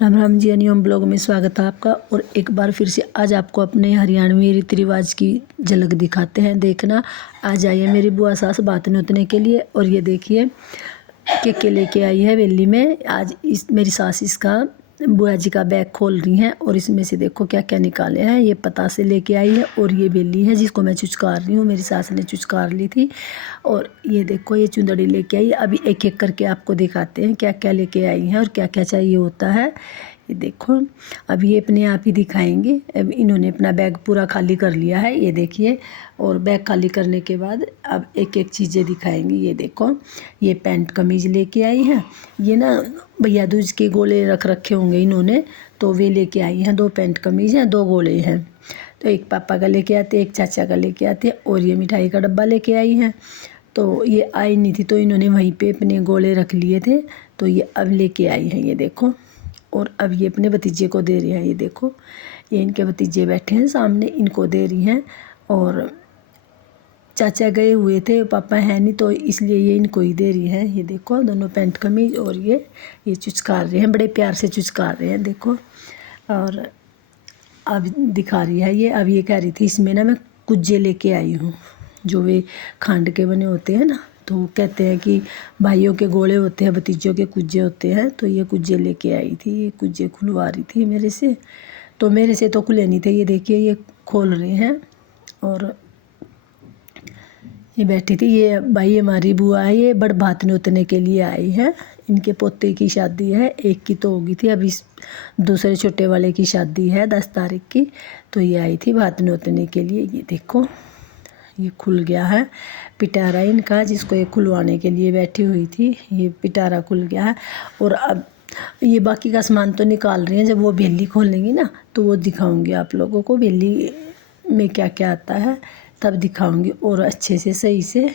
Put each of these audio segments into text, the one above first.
Ram Ram ji, अनियम blog में स्वागत है आपका। और एक बार फिर से आज आपको अपने हरियाणवी रीति रिवाज की झलक दिखाते हैं। देखना, आज आई है मेरी बुआ सास बात नोतने के लिए। और ये देखिए के लेके आई है वेली में। आज इस मेरी सास इसका बुआ जी का बैग खोल रही हैं और इसमें से देखो क्या क्या निकाले हैं। ये पता से लेके आई है और ये बेली है जिसको मैं चुचकार रही हूँ। मेरी सास ने चुचकार ली थी। और ये देखो ये चुंदड़ी लेके आई। अभी एक एक करके आपको दिखाते हैं क्या क्या लेके आई हैं और क्या क्या चाहिए होता है। ये देखो, अब ये अपने आप ही दिखाएंगे। अब इन्होंने अपना बैग पूरा खाली कर लिया है, ये देखिए। और बैग खाली करने के बाद अब एक एक चीज़ें दिखाएंगी। ये देखो, ये पैंट कमीज़ लेके आई हैं। ये ना भैया दूज के गोले रख रखे होंगे इन्होंने, तो वे लेके आई हैं। 2 पैंट कमीज़ हैं, 2 गोले हैं। तो एक पापा का लेके आते, एक चाचा का लेके आते। और ये मिठाई का डब्बा लेके आई हैं। तो ये आई नहीं थी तो इन्होंने वहीं पे अपने गोले रख लिए थे, तो ये अब लेके आई हैं। ये देखो, और अब ये अपने भतीजे को दे रही हैं। ये देखो, ये इनके भतीजे बैठे हैं सामने, इनको दे रही हैं। और चाचा गए हुए थे, पापा हैं नहीं, तो इसलिए ये इनको ही दे रही हैं। ये देखो, दोनों पैंट कमीज। और ये चुचकार रहे हैं, बड़े प्यार से चुचकार रहे हैं, देखो। और अब दिखा रही है ये। अब ये कह रही थी इसमें ना मैं कुज्जे लेके आई हूँ, जो वे खांड के बने होते हैं ना। तो कहते हैं कि भाइयों के गोले होते हैं, भतीजों के कुज्जे होते हैं। तो ये कुज्जे लेके आई थी, ये कुज्जे खुलवा रही थी मेरे से। तो मेरे से तो खुले नहीं थे, ये देखिए ये खोल रहे हैं। और ये बैठी थी। ये भाई हमारी बुआ है, ये बड़ भात नोतने के लिए आई है। इनके पोते की शादी है, एक की तो होगी थी, अभी दूसरे छोटे वाले की शादी है 10 तारीख की। तो ये आई थी भात नोतने के लिए। ये देखो, ये खुल गया है पिटारा इनका, जिसको ये खुलवाने के लिए बैठी हुई थी। ये पिटारा खुल गया है। और अब ये बाकी का सामान तो निकाल रही हैं। जब वो बेली खोलेंगी ना तो वो दिखाऊंगी आप लोगों को बेली में क्या क्या आता है, तब दिखाऊंगी और अच्छे से सही से।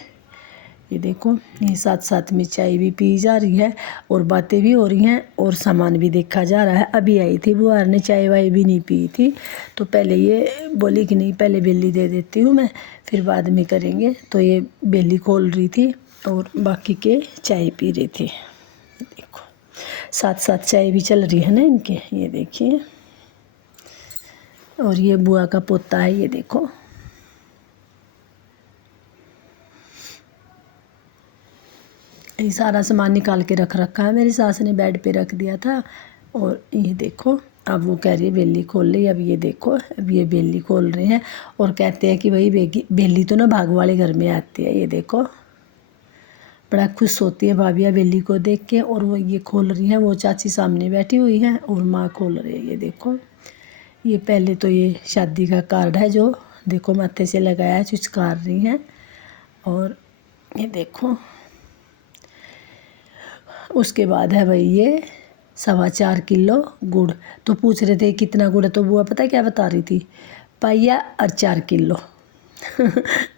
ये देखो, ये साथ साथ में चाय भी पी जा रही है और बातें भी हो रही हैं और सामान भी देखा जा रहा है। अभी आई थी बुआर ने, चाय वाय भी नहीं पी थी। तो पहले ये बोली कि नहीं, पहले बेली दे देती हूँ मैं, फिर बाद में करेंगे। तो ये बेली खोल रही थी और बाकी के चाय पी रही थी। देखो, साथ साथ चाय भी चल रही है ना इनके, ये देखिए। और ये बुआ का पोता है, ये देखो। ये सारा सामान निकाल के रख रखा है, मेरी सास ने बेड पे रख दिया था। और ये देखो, अब वो कह रही है बेली खोल ले। अब ये देखो, अब ये बेली खोल रहे हैं और कहते हैं कि भाई बेली तो ना भाग वाले घर में आती है। ये देखो, बड़ा खुश होती है भाभिया बेली को देख के। और वो ये खोल रही हैं, वो चाची सामने बैठी हुई हैं और माँ खोल रही है। ये देखो, ये पहले तो ये शादी का कार्ड है जो देखो माथे से लगाया है, चुचकार रही हैं। और ये देखो, उसके बाद है भाई ये 4.25 किलो गुड़। तो पूछ रहे थे कितना गुड़ है, तो बुआ पता है क्या बता रही थी, पाइया और 4 किलो।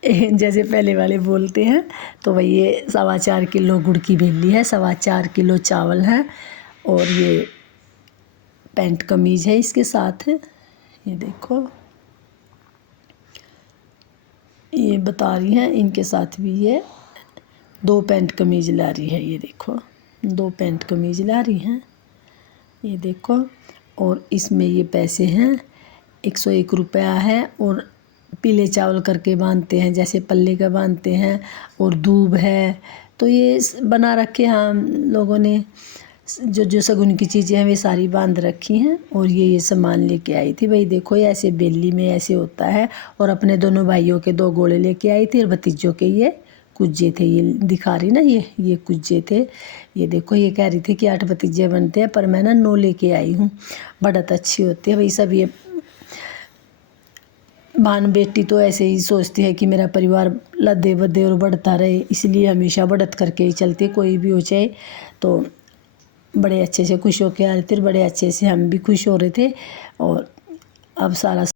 जैसे पहले वाले बोलते हैं। तो भाई ये 4.25 किलो गुड़ की बेली है, 4.25 किलो चावल है। और ये पैंट कमीज है इसके साथ। ये देखो, ये बता रही हैं इनके साथ भी ये 2 पैंट कमीज ला रही है। ये देखो, 2 पैंट कमीज ला रही हैं। ये देखो, और इसमें ये पैसे हैं 101 रुपया है। और पीले चावल करके बांधते हैं, जैसे पल्ले का बांधते हैं। और दूब है। तो ये बना रखे हम लोगों ने, जो जो सगुन की चीज़ें हैं वे सारी बांध रखी हैं। और ये सामान लेके आई थी। भाई देखो, ये ऐसे बेली में ऐसे होता है। और अपने दोनों भाइयों के 2 गोले लेके आई थी और भतीजों के ये कुज्जे थे। ये दिखा रही ना, ये कुज्जे थे। ये देखो, ये कह रही थी कि 8 भतीजे बनते हैं, पर मैं ना 9 लेके आई हूँ। बढ़त अच्छी होती है भाई। सब ये बहन बेटी तो ऐसे ही सोचती है कि मेरा परिवार लदे बदे और बढ़ता रहे, इसलिए हमेशा बढ़त करके ही चलते, कोई भी हो चाहे। तो बड़े अच्छे से खुश होके आ रहे थे, बड़े अच्छे से हम भी खुश हो रहे थे। और अब सारा